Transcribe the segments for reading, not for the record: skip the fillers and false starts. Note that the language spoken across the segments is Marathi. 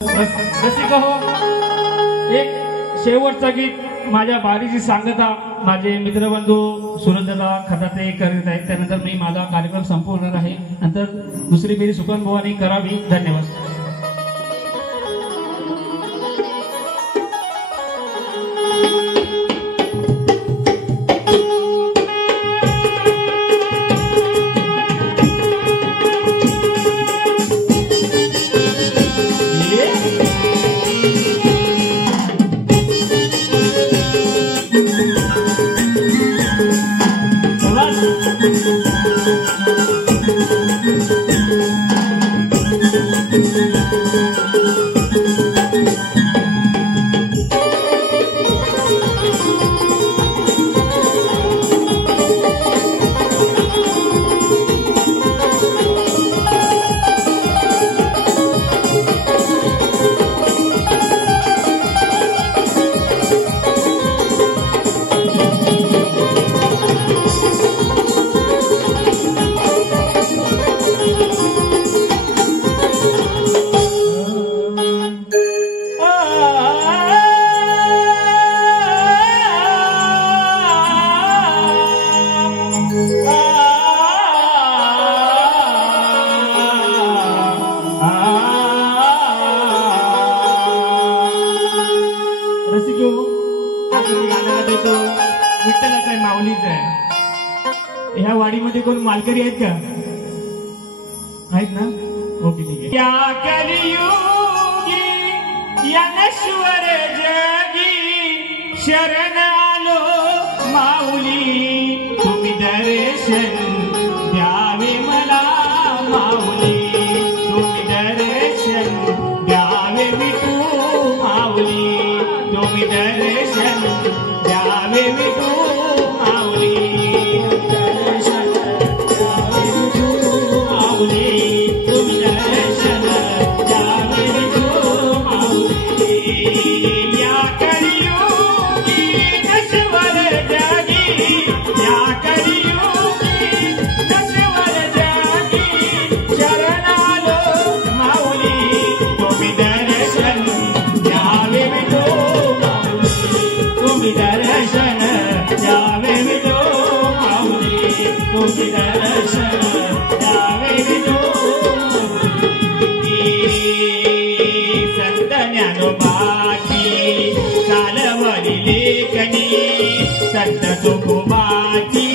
रसिका हो, एक शेवटचा गीत माझ्या बारीची सांगता माझे मित्रबंधू सुरंजला खताते करीत आहेत. त्यानंतर मी माझा कार्यक्रम संपवणार आहे. नंतर दुसरी फेरी सुकन भवानी करावी. धन्यवाद. ह्या वाडीमध्ये कोण मालकरी आहेत का? आहेत ना? ओके ठीक आहे. या कलियुगी या नश्वर जगी शरण आलो माऊली, तुम्ही दर्शन द्यावे मला माऊली, तुम्ही दर्शन द्यावे विठू माऊली, तुम्ही दर्शन द्यावे विठू माऊली. संत ज्ञानोबाची चालवली लेखनी, संत तुकोबाची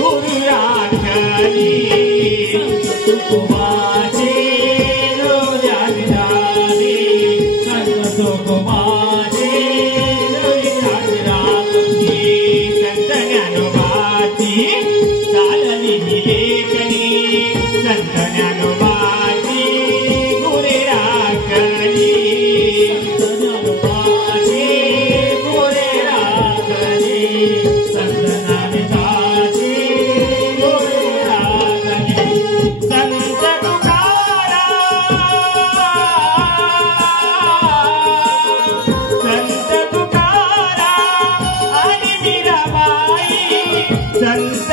गुरु राखली, तुकोबाची रोजात झाली, संत तुकोबाची रोजात राखली. संत ज्ञानोबाची चालली लेखनी, संत ज्ञानोबाची गुरे राखली, ज्ञानोबाची गुरे राखली, संत ज्ञानोबाची गुरे राखली. संत तुकाराम आणि मीराबाई, संत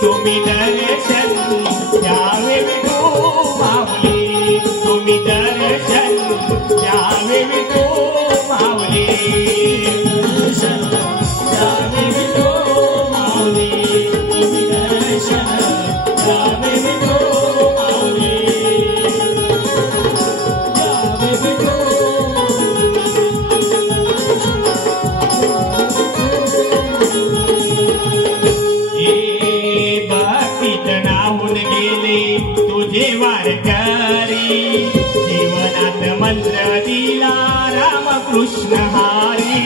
तुम्ही दर्शन द्यावे विठू माऊली, तुम्ही दर्शन द्यावे विठू माऊली, दर्शन द्यावे विठू माऊली, तुम्ही दर्शन द्यावे विठू माऊली, द्यावे विठू. तुझे वारकरी जीवनात मंत्र दिला रामकृष्ण हरी,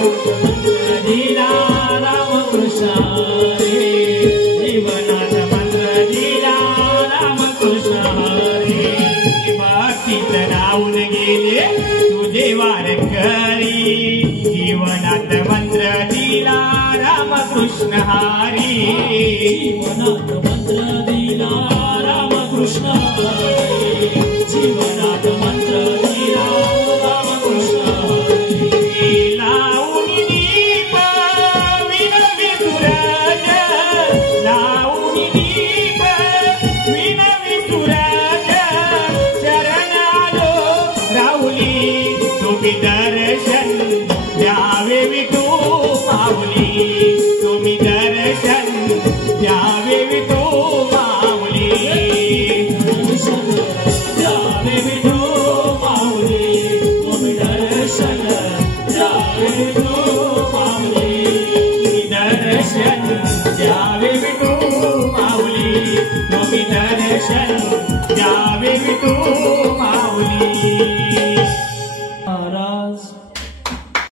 मंत्र दिला रामकृष्ण हरी, जीवनात मंत्र दिला रामकृष्ण हरी. भक्तीत राहून गेले तुझे वारकरी जीवनात मंत्र दिला रामकृष्ण हरी, जीवनात मंत्र दिला रामकृष्ण हरी, जीवनात मंत्र दिला रामकृष्ण हरी. लावून दीप विनवी तुरज दर्शन द्यावे विठ्ठल